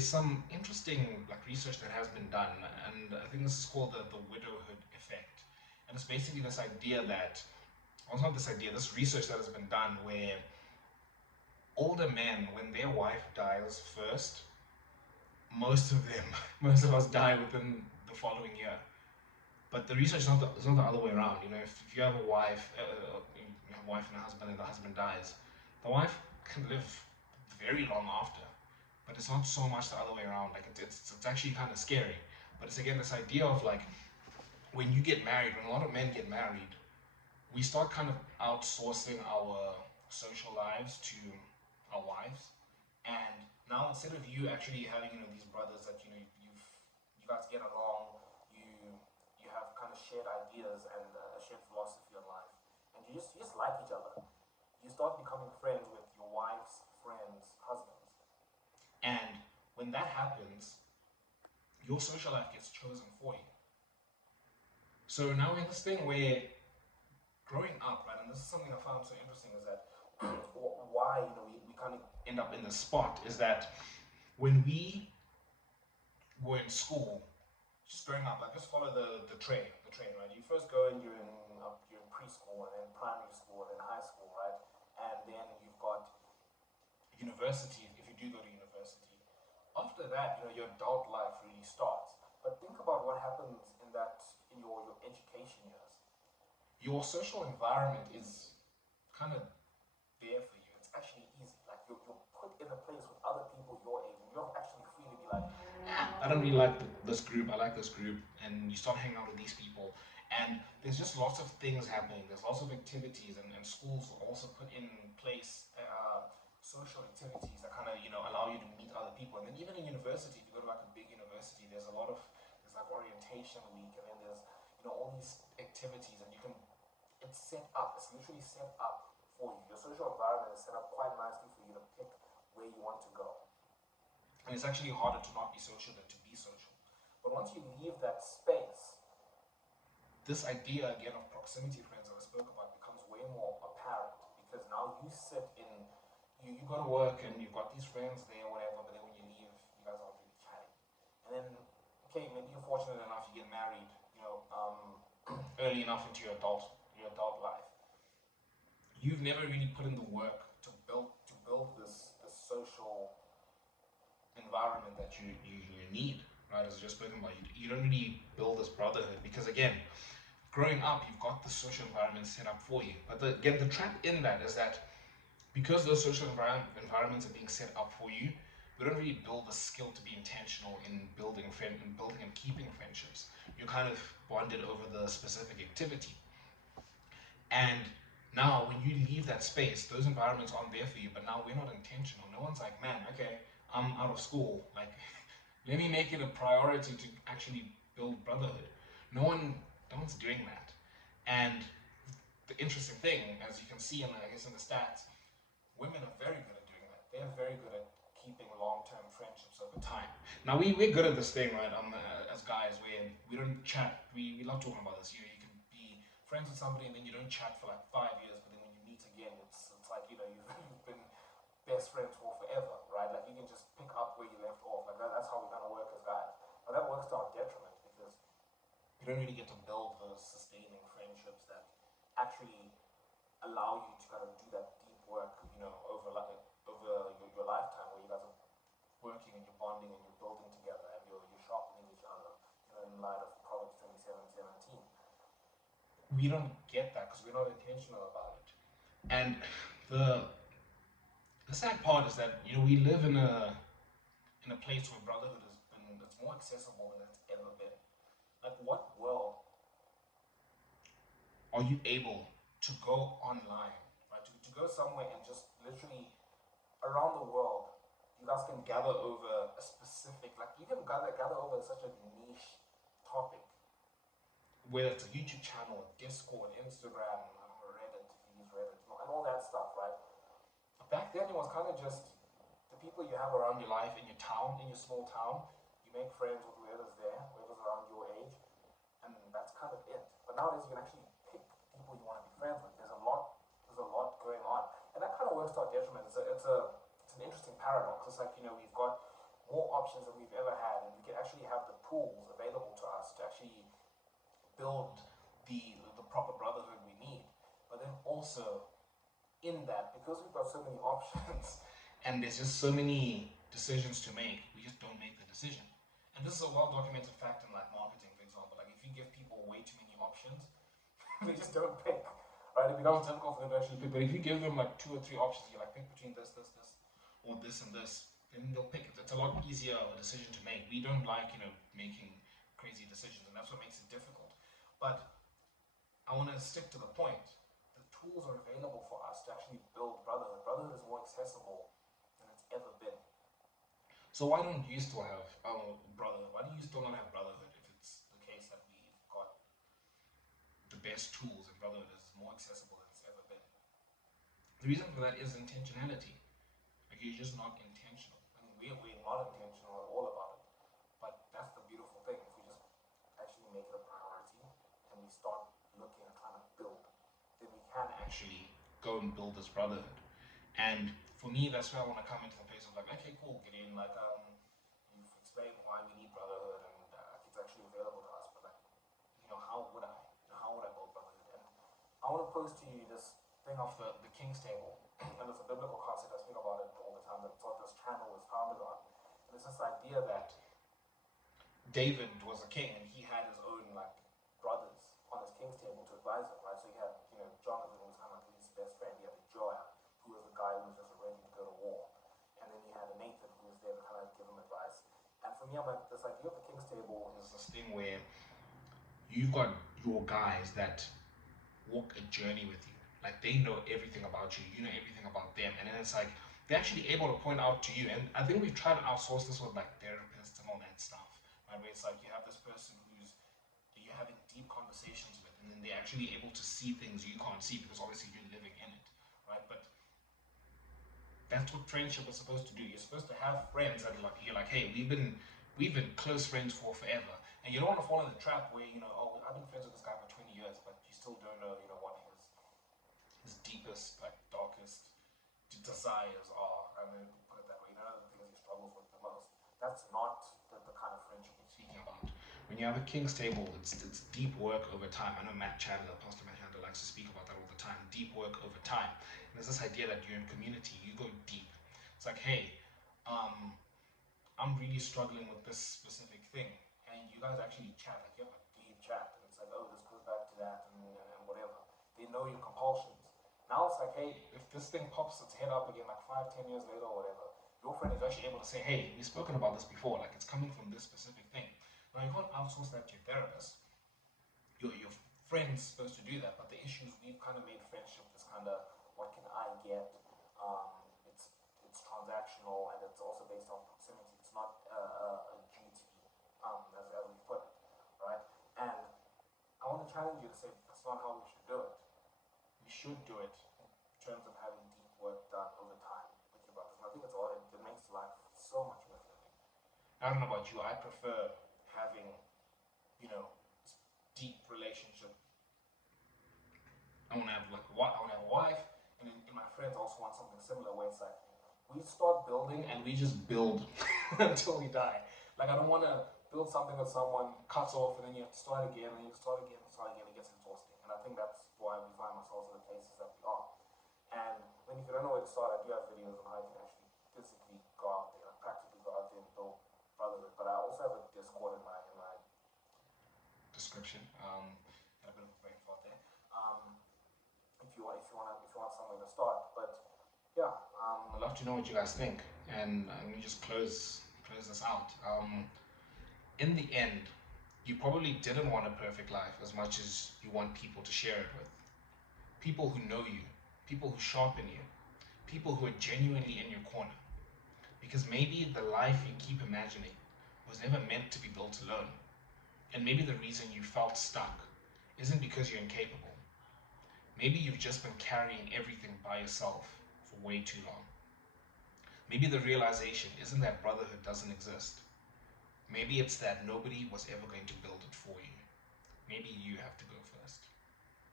there's some interesting research that has been done, and I think this is called the widowhood effect. And it's basically this idea that, well, it's not this idea, this research that has been done where older men, when their wife dies first, most of them, most of us die within the following year. But the research is it's not the other way around. You know, if you have a wife, you have a wife and a husband, and the husband dies, the wife can live very long after. But it's not so much the other way around. Like it's actually kind of scary. But it's again this idea of when you get married, when a lot of men get married, we start kind of outsourcing our social lives to our wives. And now instead of you actually having these brothers that you guys get along, you have kind of shared ideas and a shared philosophy on life, and you just like each other. You start becoming friends with your wife's friends' husbands, and when that happens, your social life gets chosen for you. So now we're in this thing where growing up, right, and this is something I found so interesting, is that why we kind of end up in this spot is that when we were in school, just growing up, like just follow the train, right? You first go and you're in preschool and then primary school and then high school, right? And then you've got university if you do go to university. After that, your adult life really starts. But think about what happens in your education years. Your social environment is kind of there for you. It's actually easy. Like you're put in a place with other people your age, and you're actually free to be like, I don't really like this group. I like this group, and you start hanging out with these people, and there's just lots of things happening. There's lots of activities, and schools also put in place social activities that kind of allow you to meet other people. And then even in university, if you go to like a big university, there's like orientation week, and then there's all these activities, and you can it's set up. It's literally set up for you. Your social environment is set up quite nicely for you to pick where you want to go. And it's actually harder to not be social than to be social. But once you leave that space, this idea again of proximity friends that I spoke about becomes way more apparent, because now you sit in, you go to work and you've got these friends there, whatever, but then when you leave, you guys aren't really chatting. And then, okay, maybe you're fortunate enough you get married, early enough into your adult life. You've never really put in the work to build this social environment that you need, right? As I just spoken about, you don't really build this brotherhood, because again, growing up, you've got the social environment set up for you. But again, the trap in that is that because those social environments are being set up for you, we don't really build the skill to be intentional in building and keeping friendships. You're kind of bonded over the specific activity. And now when you leave that space, those environments aren't there for you, but now we're not intentional. No one's like, man, okay, I'm out of school. Like, let me make it a priority to actually build brotherhood. No one's doing that. And the interesting thing, as you can see in the stats, women are very good at doing that. They're very good at keeping long-term friendships over time. Now we're good at this thing, right? As guys, where we don't chat. We love talking about this. You can be friends with somebody and then you don't chat for like 5 years, but then when you meet again, it's like you've been best friends for forever, right? Like you can just pick up where you left off. Like that's how we kind of work as guys. But that works to our detriment, because you don't really get to build those sustaining friendships that actually allow you to kind of do that deep work, over your lifetime, where you guys are working and you're bonding and you're building together and you're sharpening each other, in light of Proverbs 27:17. We don't get that because we're not intentional about it. And the sad part is that we live in a place where brotherhood it's more accessible than it's ever been. Like, what world are you able to go online, right? To go somewhere and just literally around the world, you guys can gather over a specific, like you can gather over such a niche topic, whether it's a YouTube channel, Discord, Instagram, Reddit, if you use Reddit, and all that stuff, right? Back then, it was kind of just the people you have around your life in your town, in your small town. You make friends with whoever's there, whoever's around your age, and that's kind of it. But nowadays, you can actually pick people you want to be friends with. There's a lot going on, and that kind of works to our detriment. It's an interesting paradox. It's like we've got more options than we've ever had, and we can actually have the tools available to us to actually build the proper brotherhood we need. But then also in that, because we've got so many options and there's just so many decisions to make, we just don't make the decision. And this is a well-documented fact in like marketing, for example. Like if you give people way too many options, they just don't pick. Right? It becomes difficult for them to actually pick. But if you give them like 2 or 3 options, you're like pick between this, or this and this, then they'll pick it. It's a lot easier of a decision to make. We don't like, making crazy decisions, and that's what makes it difficult. But I want to stick to the point. The tools are available for us to actually build brotherhood. Brotherhood is more accessible than it's ever been. So why don't you still have brotherhood? Why do you still not have brotherhood if it's the case that we've got the best tools and brotherhood is more accessible than it's ever been? The reason for that is intentionality. Like you're just not intentional. I mean, we're not intentional at all about it. But that's the beautiful thing. If we just actually make it a priority and we start looking and trying to build, then we can actually go and build this brotherhood. And for me, that's where I want to come into the place of like, okay, cool, Gideon, like, you've explained why we need brotherhood and it's actually available to us, but like, how would I? How would I build brotherhood? And I want to pose to you this thing of the King's Table, and it's a biblical concept. I speak about it all the time. That's what this channel was founded on, and it's this idea that David was a king and he had his own like brothers on his King's Table to advise him, right? So he had, Jonathan was kind of like his best friend. He had Joab, who was the guy who was just ready to go to war, and then he had Nathan, who was there to kind of give him advice. And for me, I'm like, this idea of the King's Table is this thing where you've got your guys that walk a journey with you. Like they know everything about you, you know everything about them, and then it's like they're actually able to point out to you. And I think we've tried to outsource this with like therapists and all that stuff, right? Where it's like you have this person who's you're having deep conversations with, and then they're actually able to see things you can't see because obviously you're living in it, right? But that's what friendship is supposed to do. You're supposed to have friends that like you're like, hey, we've been close friends for forever, and you don't want to fall in the trap where oh, I've been friends with this guy for 20 years, but you still don't know what his deepest, like darkest desires are. I mean, put it that way. You know the things he struggles with the most. That's not the kind of friendship we're speaking about. When you have a King's Table, it's deep work over time. I know Pastor Matt Chandler likes to speak about that all the time. Deep work over time. And there's this idea that you're in community, you go deep. It's like, hey, I'm really struggling with this specific thing, and you guys actually chat, like you have a deep chat, and it's like, oh, this goes back to that, and whatever. They know your compulsions. Now it's like, hey, if this thing pops its head up again, like 5, 10 years later or whatever, your friend is actually able to say, hey, we've spoken about this before, like it's coming from this specific thing. Now you can't outsource that to your therapist. Your friend's supposed to do that, but the issue is we've kind of made friendship this kind of what can I get? It's transactional and it's also based on proximity. It's not a duty, as we put it, right? And I want to challenge you to say that's not how we should do it. We should do it in terms of having deep work done over time with your brothers. And I think it's all it makes life so much worth living. I don't know about you. I prefer having, this deep relationship. I want to have like I want to have a wife, and then my friends also want something similar where it's like we start building and we just build until we die. Like I don't want to build something with someone, cuts off, and then you have to start again, and you start again, and start again. It gets exhausting, and I think that's why we find ourselves in the places that we are. And when you don't know where to start, I do have videos on how you can actually physically go out there, like practically go out there and build brotherhood. But I also have a Discord in my description. Had a bit of a brain fart there. If you want somewhere to start. But yeah, I'd love to know what you guys think, and let me just close this out. In the end, you probably didn't want a perfect life as much as you want people to share it with. People who know you, people who sharpen you, people who are genuinely in your corner. Because maybe the life you keep imagining was never meant to be built alone. And maybe the reason you felt stuck isn't because you're incapable. Maybe you've just been carrying everything by yourself for way too long. Maybe the realization isn't that brotherhood doesn't exist. Maybe it's that nobody was ever going to build it for you. Maybe you have to go first.